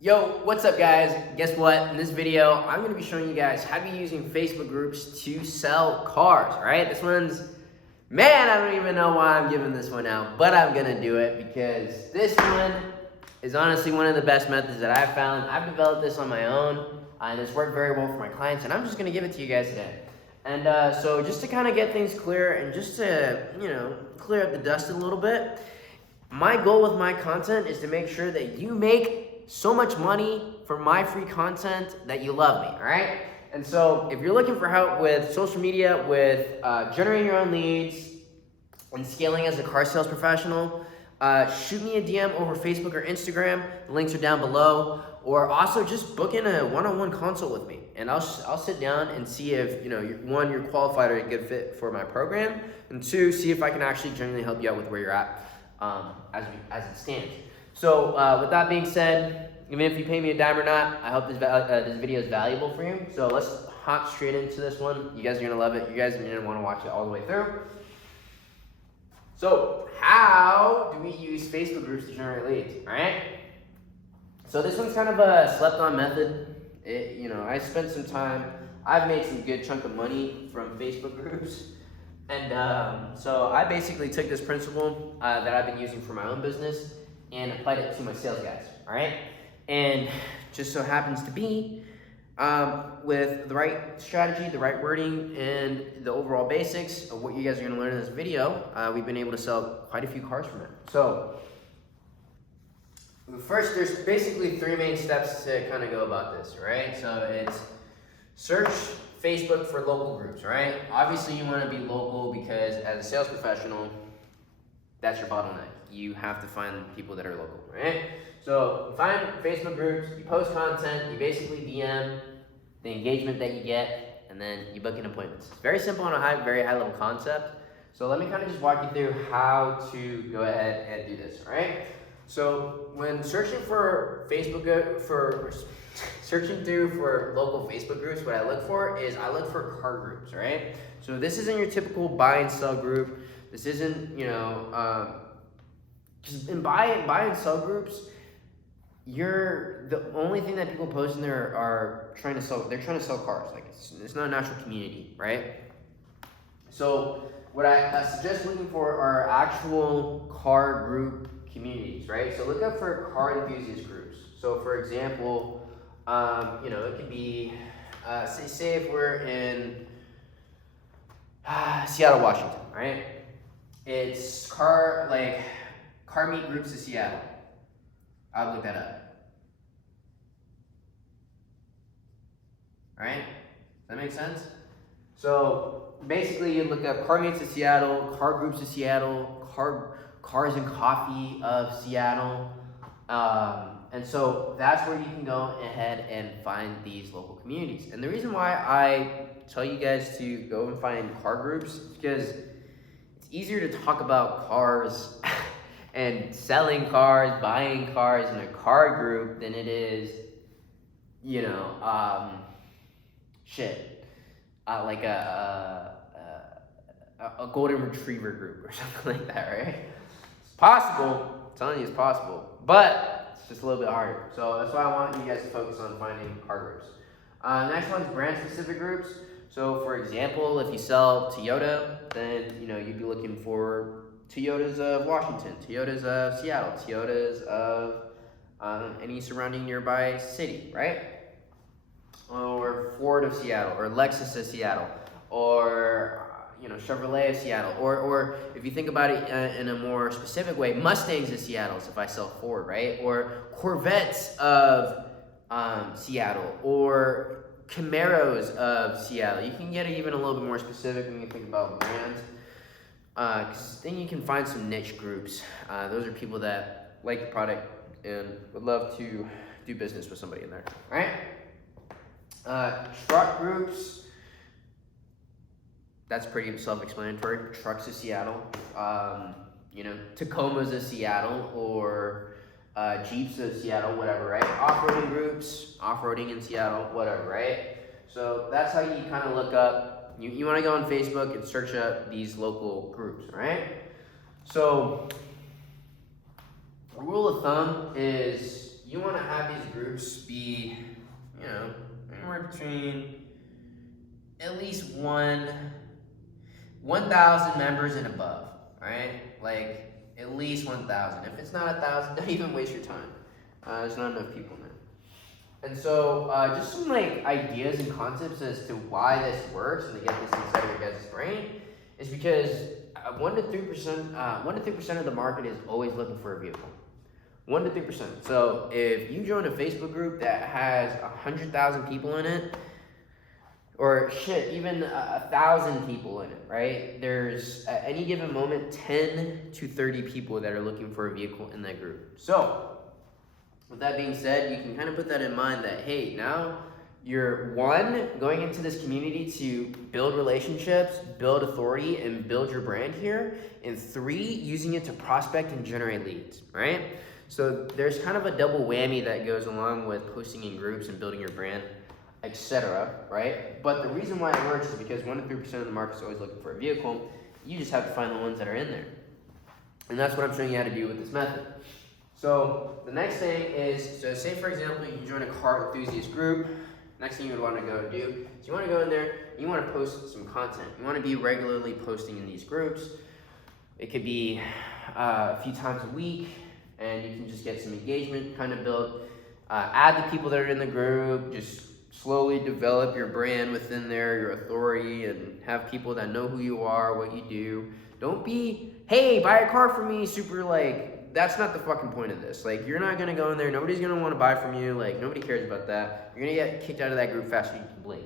Yo, what's up guys? Guess what? In this video, I'm going to be showing you guys how to be using Facebook groups to sell cars, alright? This one's, man, I don't even know why I'm giving this one out, but I'm going to do it because this one is honestly one of the best methods that I've found. I've developed this on my own, and it's worked very well for my clients, and I'm just going to give it to you guys today. And so just to kind of get things clear and just to, clear up the dust a little bit, my goal with my content is to make sure that you make so much money for my free content that you love me, all right? And so if you're looking for help with social media, with generating your own leads and scaling as a car sales professional, shoot me a DM over Facebook or Instagram. The links are down below. Or also just book in a one-on-one consult with me, and I'll sit down and see if one, you're qualified or a good fit for my program, and two, see if I can actually genuinely help you out with where you're at as it stands. So with that being said, even if you pay me a dime or not, I hope this video is valuable for you. So let's hop straight into this one. You guys are gonna love it. You guys are gonna want to watch it all the way through. So how do we use Facebook groups to generate leads? All right. So this one's kind of a slept-on method. I spent some time. I've made some good chunk of money from Facebook groups. And so I basically took this principle that I've been using for my own business and applied it to my sales guys, all right? And just so happens to be, with the right strategy, the right wording, and the overall basics of what you guys are gonna learn in this video, we've been able to sell quite a few cars from it. So first, there's basically three main steps to kind of go about this, right? So it's search Facebook for local groups, right? Obviously, you want to be local because as a sales professional, that's your bottleneck. You have to find people that are local, right? So you find Facebook groups, you post content, you basically DM the engagement that you get, and then you book in appointments. It's very simple on a very high level concept. So let me kind of just walk you through how to go ahead and do this, all right? So when searching for searching through for local Facebook groups, what I look for is I look for car groups, right? So this isn't your typical buy and sell group. This isn't, just in buy and sell groups, the only thing that people post in there are trying to sell cars. Like it's not a natural community, right? So what I suggest looking for are actual car group communities, right? So look up for car enthusiast groups. So for example, it could be, say if we're in Seattle, Washington, right? It's car meet groups of Seattle. I'll look that up. All right? Does that make sense? So basically, you look up car meets of Seattle, car groups of Seattle, cars and coffee of Seattle, and so that's where you can go ahead and find these local communities. And the reason why I tell you guys to go and find car groups is because it's easier to talk about cars and selling cars, buying cars in a car group than it is, like a golden retriever group or something like that, right? It's possible. I'm telling you, it's possible, but it's just a little bit harder. So that's why I want you guys to focus on finding car groups. Next one's brand-specific groups. So, for example, if you sell Toyota, then you'd be looking for Toyotas of Washington, Toyotas of Seattle, Toyotas of any surrounding nearby city, right? Or Ford of Seattle, or Lexus of Seattle, or Chevrolet of Seattle, or if you think about it in a more specific way, Mustangs of Seattle, if I sell Ford, right? Or Corvettes of Seattle, or Camaros of Seattle. You can get even a little bit more specific when you think about brands, because then you can find some niche groups. Those are people that like the product and would love to do business with somebody in there, all right? Truck groups, that's pretty self-explanatory. Trucks of Seattle, Tacomas of Seattle, or Jeeps of Seattle, whatever, right? Off-roading groups, off-roading in Seattle, whatever, right? So that's how you kind of look up. You want to go on Facebook and search up these local groups, right? So rule of thumb is you want to have these groups be, you know, anywhere between at least 1,000 members and above, right? Like, at least 1,000. If it's not 1,000, don't even waste your time. There's not enough people in there. And so, just some like ideas and concepts as to why this works and to get this inside of your guys' brain is because 1 to 3% of the market is always looking for a vehicle. 1 to 3%. So if you join a Facebook group that has 100,000 people in it, or shit, even 1,000 people in it, right? There's at any given moment 10 to 30 people that are looking for a vehicle in that group. So with that being said, you can kind of put that in mind that, hey, now you're going into this community to build relationships, build authority, and build your brand here. And 3, using it to prospect and generate leads, right? So there's kind of a double whammy that goes along with posting in groups and building your brand, etc., right? But the reason why it works is because 1 to 3% of the market is always looking for a vehicle. You just have to find the ones that are in there. And that's what I'm showing you how to do with this method. So the next thing is, so say for example, you join a car enthusiast group. Next thing you would want to go and do is you want to go in there, and you want to post some content. You want to be regularly posting in these groups. It could be a few times a week, and you can just get some engagement, kind of build, add the people that are in the group, just slowly develop your brand within there, your authority, and have people that know who you are, what you do. Don't be, hey, buy a car from me, super like, that's not the fucking point of this. Like, you're not gonna go in there, nobody's gonna wanna buy from you, like, nobody cares about that. You're gonna get kicked out of that group faster than you can blink.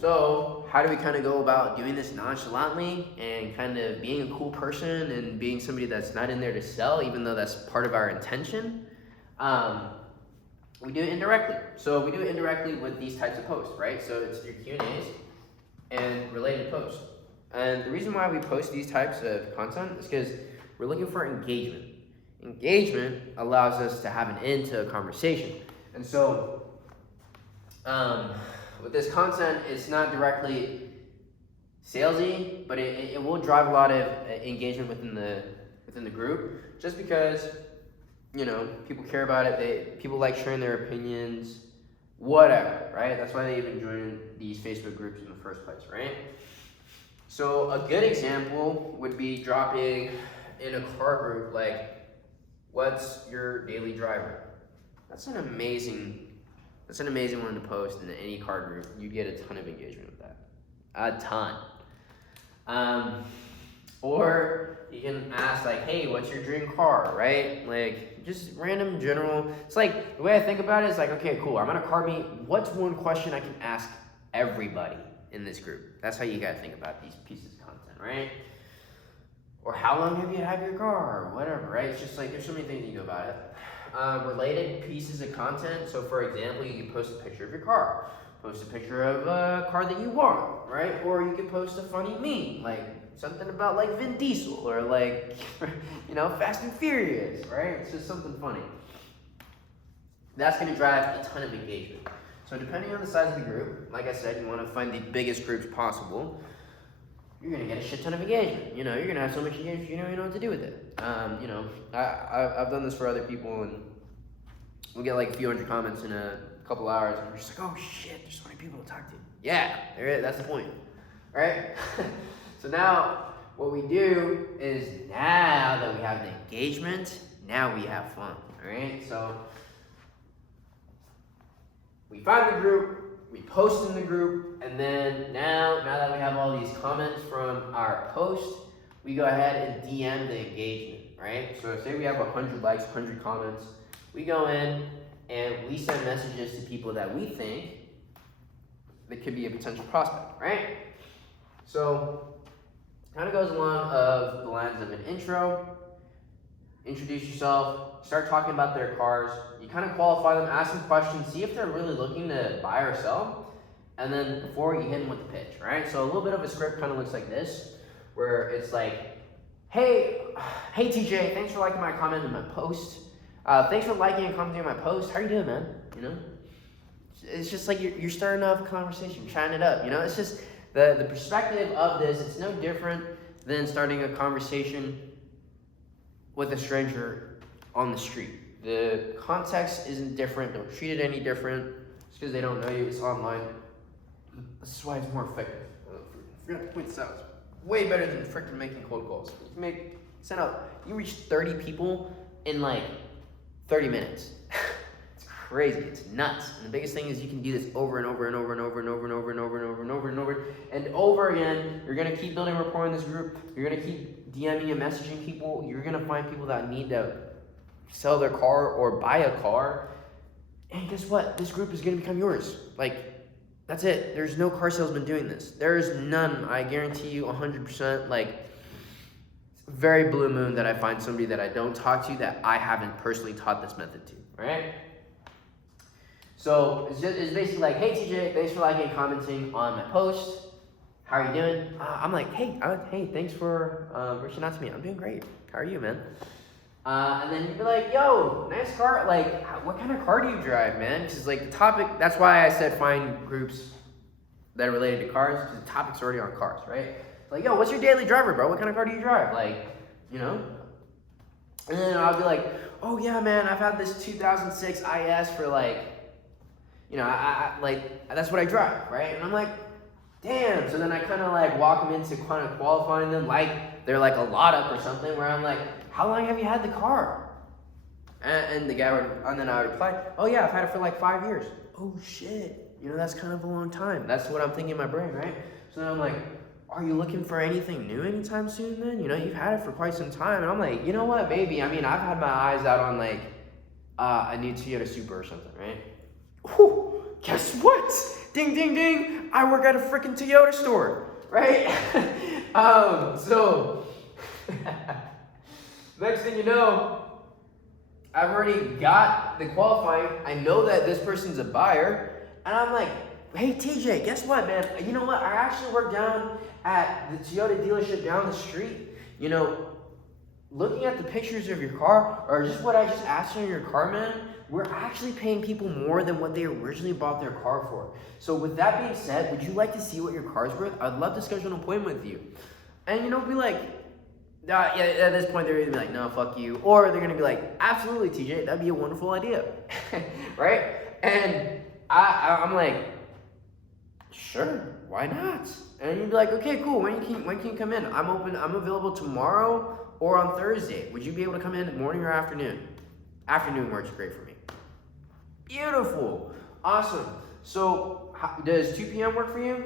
So, how do we kind of go about doing this nonchalantly and kind of being a cool person and being somebody that's not in there to sell, even though that's part of our intention? We do it indirectly. So we do it indirectly with these types of posts, right? So it's your Q&As and related posts. And the reason why we post these types of content is because we're looking for engagement. Engagement allows us to have an end to a conversation. And so with this content, it's not directly salesy, but it will drive a lot of engagement within the group, just because, you know, people care about it. People like sharing their opinions, whatever, right? That's why they even join these Facebook groups in the first place, right? So a good example would be dropping in a car group, like, what's your daily driver? That's an amazing one to post in any car group. You get a ton of engagement with that, a ton. Or you can ask, like, hey, what's your dream car, right? Like, just random general. It's like, the way I think about it is like, okay, cool, I'm at a car meet. What's one question I can ask everybody in this group? That's how you gotta think about these pieces of content, right? Or how long have you had your car, or whatever, right? It's just like, there's so many things you can do about it. Related pieces of content. So for example, you can post a picture of your car. Post a picture of a car that you want, right? Or you can post a funny meme, like something about like Vin Diesel, or like, you know, Fast and Furious, right? It's just something funny. That's gonna drive a ton of engagement. So depending on the size of the group, like I said, you wanna find the biggest groups possible. You're gonna get a shit ton of engagement. You know, you're gonna have so much engagement, you don't even know what to do with it. You know, I've done this for other people, and we'll get like a few hundred comments in a couple hours, and we're just like, oh shit, there's so many people to talk to. Yeah, that's the point, right? So now, what we do is, now that we have the engagement, now we have fun, all right? So we find the group, we post in the group, and then now that we have all these comments from our post, we go ahead and DM the engagement, right? So say we have 100 likes, 100 comments, we go in and we send messages to people that we think that could be a potential prospect, right? So kind of goes along of the lines of an intro. Introduce yourself, start talking about their cars. You kind of qualify them, ask them questions, see if they're really looking to buy or sell. And then before you hit them with the pitch, right? So a little bit of a script kind of looks like this, where it's like, hey TJ, thanks for liking my comment in my post. Thanks for liking and commenting on my post. How you doing, man? You know, it's just like you're starting off a conversation, trying it up. You know, it's just the perspective of this. It's no different than starting a conversation with a stranger on the street, The context isn't different. Don't treat it any different. Just because they don't know you, it's online. This is why it's more effective. I forgot to point this out. It's way better than freaking making cold calls. You reach 30 people in like 30 minutes. It's crazy. It's nuts. And the biggest thing is you can do this over and over and over and over and over and over and over and over and over and over and over again. You're gonna keep building rapport in this group. You're gonna keep DMing and messaging people. You're gonna find people that need to sell their car or buy a car. And guess what? This group is gonna become yours. Like, that's it. There's no car salesman doing this. There's none. I guarantee you 100%. Like, very blue moon that I find somebody that I don't talk to that I haven't personally taught this method to, right? So it's basically like, hey TJ, thanks for liking and commenting on my post. How are you doing? I'm like, hey, thanks for reaching out to me. I'm doing great. How are you, man? And then you'd be like, yo, nice car. Like, what kind of car do you drive, man? Because like the topic, that's why I said find groups that are related to cars, because the topic's already on cars, right? Like, yo, what's your daily driver, bro? What kind of car do you drive? Like, you know? And then I'll be like, oh yeah, man, I've had this 2006 IS for like, you know, I like, that's what I drive, right? And I'm like, damn. So then I kind of like walk them into kind of qualifying them like they're like a lot up or something, where I'm like, how long have you had the car? And the guy would, and then I would reply, oh yeah, I've had it for like 5 years. Oh shit, you know, that's kind of a long time. That's what I'm thinking in my brain, right? So then I'm like, are you looking for anything new anytime soon then? You know, you've had it for quite some time. And I'm like, you know what, maybe. I mean, I've had my eyes out on like a new Toyota Supra or something, right? Whew, guess what? Ding, ding, ding. I work at a freaking Toyota store, right? So, next thing you know, I've already got the qualifying. I know that this person's a buyer. And I'm like, hey, TJ, guess what, man? You know what? I actually work down at the Toyota dealership down the street. You know, looking at the pictures of your car, or just what I just asked you in your car, man, we're actually paying people more than what they originally bought their car for. So with that being said, would you like to see what your car's worth? I'd love to schedule an appointment with you. And you know, be like, yeah, at this point, they're either be like, no, fuck you. Or they're going to be like, absolutely, TJ, that'd be a wonderful idea. Right? And I'm like, sure, why not? And you'd be like, okay, cool. When can you come in? I'm available tomorrow or on Thursday. Would you be able to come in morning or afternoon? Afternoon works great for me. Beautiful. Awesome. So does 2 p.m. work for you?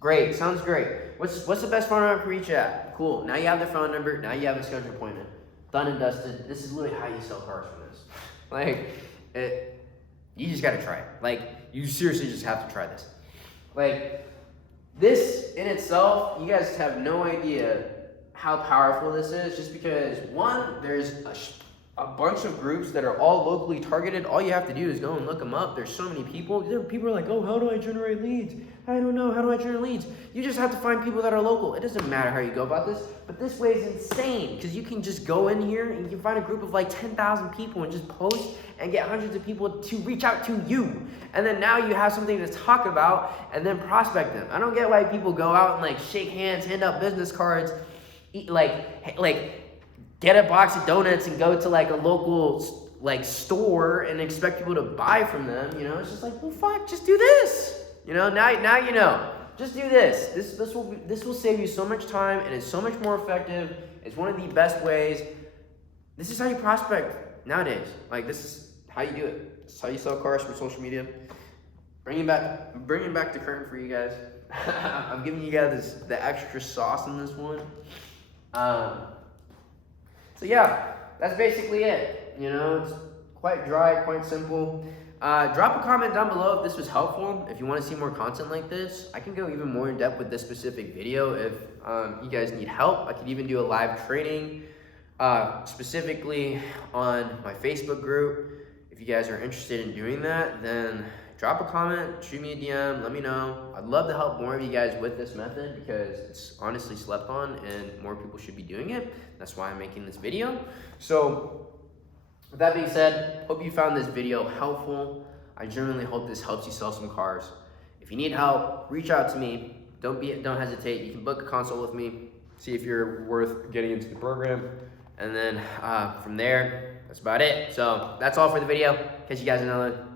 Great. Sounds great. What's the best phone number to reach at? Cool. Now you have their phone number. Now you have a scheduled appointment. Done and dusted. This is literally how you sell cars for this. Like, you just got to try it. Like, you seriously just have to try this. Like, this in itself, you guys have no idea how powerful this is, just because, one, there's a bunch of groups that are all locally targeted. All you have to do is go and look them up. There's so many people. People are like, oh, how do I generate leads? I don't know. How do I generate leads? You just have to find people that are local. It doesn't matter how you go about this, but this way is insane, because you can just go in here and you can find a group of like 10,000 people and just post and get hundreds of people to reach out to you. And then now you have something to talk about and then prospect them. I don't get why people go out and like shake hands, hand out business cards, eat get a box of donuts and go to like a local like store and expect people to buy from them. You know, it's just like, well, fuck, just do this. You know, now you know. Just do this. This will save you so much time, and it's so much more effective. It's one of the best ways. This is how you prospect nowadays. Like, this is how you do it. This is how you sell cars for social media. Bringing back to current for you guys. I'm giving you guys the extra sauce in this one. So yeah, that's basically it. You know, it's quite dry, quite simple. Drop a comment down below if this was helpful. If you want to see more content like this, I can go even more in depth with this specific video. If you guys need help, I could even do a live training specifically on my Facebook group. If you guys are interested in doing that, then drop a comment, shoot me a DM, let me know. I'd love to help more of you guys with this method, because it's honestly slept on and more people should be doing it. That's why I'm making this video. So with that being said, hope you found this video helpful. I genuinely hope this helps you sell some cars. If you need help, reach out to me. Don't hesitate. You can book a consult with me, see if you're worth getting into the program. And then from there, That's about it. So that's all for the video. Catch you guys in another one.